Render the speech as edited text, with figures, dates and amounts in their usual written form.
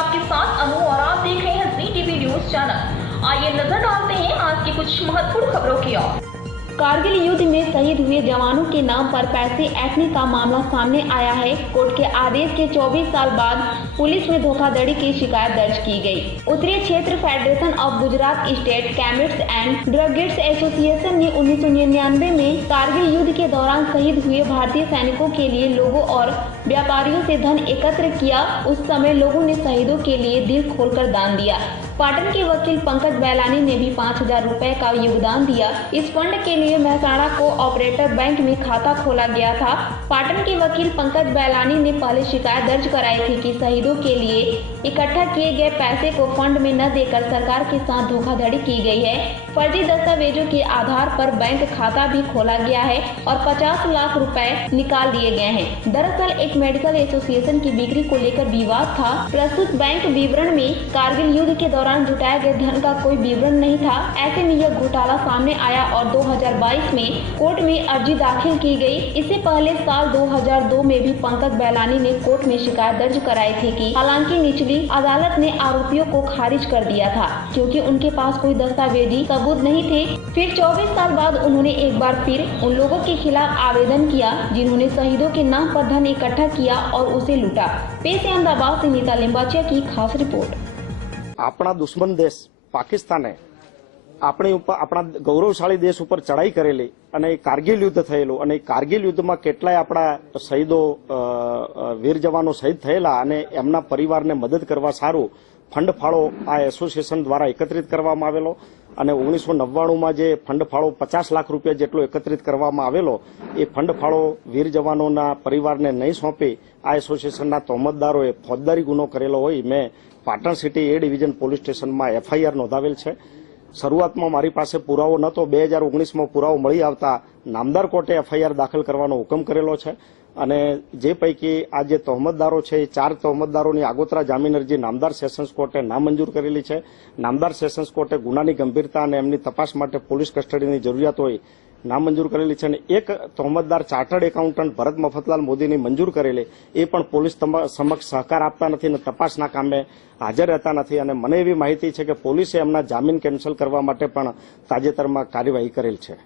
आपके साथ अनु और आप देख रहे हैं जी टीवी न्यूज चैनल। आइए नजर डालते हैं आज की कुछ महत्वपूर्ण खबरों की ओर। कारगिल युद्ध में शहीद हुए जवानों के नाम पर पैसे ऐंठने का मामला सामने आया है। कोर्ट के आदेश के 24 साल बाद पुलिस में धोखाधड़ी की शिकायत दर्ज की गई। उत्तरी क्षेत्र federation of Gujarat state chemist and druggist association ने 1999 में कारगिल युद्ध के दौरान शहीद हुए भारतीय सैनिकों के लिए लोगों और व्यापारियों से धन एकत्र किया। उस समय लोगों ने शहीदों के लिए दिल खोलकर दान दिया। पाटन के वकील पंकज बैलानी ने भी 5,000 रुपए का योगदान दिया। इस फंड के लिए मेहसाणा को ऑपरेटर बैंक में खाता खोला गया था। पाटन के वकील पंकज बैलानी ने पहले शिकायत दर्ज कराई थी कि शहीदों के लिए इकट्ठा किए गए पैसे को फंड में न देकर सरकार के साथ धोखाधड़ी की गई है। फर्जी दस्तावेजों के आधार पर बैंक खाता भी खोला गया है और 50 लाख रुपए निकाल लिए गए हैं। दरअसल एक मेडिकल एसोसिएशन की बिक्री को लेकर विवाद था। प्रस्तुत बैंक विवरण में कारगिल युद्ध के दौरान जुटाए गए धन का कोई विवरण नहीं था। ऐसे में यह घोटाला सामने आया और 2022 में कोर्ट में अर्जी दाखिल की गई। इससे पहले साल 2002 में भी पंकज बैलानी ने कोर्ट में शिकायत दर्ज कराई थी कि हालांकि निचली अदालत ने आरोपियों को खारिज कर दिया था क्योंकि उनके पास कोई दस्तावेजी सबूत नहीं थे। फिर 24 साल बाद उन्होंने एक बार फिर उन लोगों के खिलाफ आवेदन किया जिन्होंने शहीदों के नाम पर धन इकट्ठा किया और उसे लूटा। पेश है अहमदाबाद से नीता लिंबाचिया की खास रिपोर्ट। આપણા દુશ્મન દેશ પાકિસ્તાને આપણા ગૌરવશાળી દેશ ઉપર ચડાઈ કરેલી અને કારગિલ યુદ્ધ થયેલું અને કારગિલ યુદ્ધમાં કેટલાય આપણા શહીદો વીર જવાનો શહીદ થયેલા અને એમના પરિવારને મદદ કરવા સારું ફંડ ફાળો આ એસોસિએશન દ્વારા એકત્રિત કરવામાં આવેલો અને 1999માં જે ફંડ ફાળો 50 લાખ રૂપિયા જેટલો એકત્રિત કરવામાં આવેલો એ ફંડ ફાળો વીર જવાનોના પરિવારને નહીં સોંપી આ એસોસિએશનના તહોમતદારોએ ફોજદારી ગુનો કરેલો હોય મેં પાટણ સિટી એ ડિવિઝન પોલીસ સ્ટેશનમાં એફઆઈઆર નોંધાવેલ છે। શરૂઆતમાં મારી પાસે પુરાવો નહોતો। 2019માં પુરાવો મળી આવતા નામદાર કોર્ટે એફઆઈઆર દાખલ કરવાનો હુકમ કરેલો છે અને જે પૈકી આ જે તહોમતદારો છે એ 4 તહોમતદારોની આગોતરા જામીન અરજી નામદાર સેશન્સ કોર્ટે નામંજૂર કરેલી છે। નામદાર સેશન્સ કોર્ટે ગુનાની ગંભીરતા અને એમની તપાસ માટે પોલીસ કસ્ટડીની જરૂરિયાત હોય નામંજૂર કરેલી છે અને એક તહોમતદાર ચાર્ટર્ડ એકાઉન્ટન્ટ ભરત મફતલાલ મોદીની મંજૂર કરેલી એ પણ પોલીસ સમક્ષ સહકાર આપતા નથી અને તપાસના કામે હાજર રહેતા નથી અને મને એવી માહિતી છે કે પોલીસે એમના જામીન કેન્સલ કરવા માટે પણ તાજેતરમાં કાર્યવાહી કરેલ છે।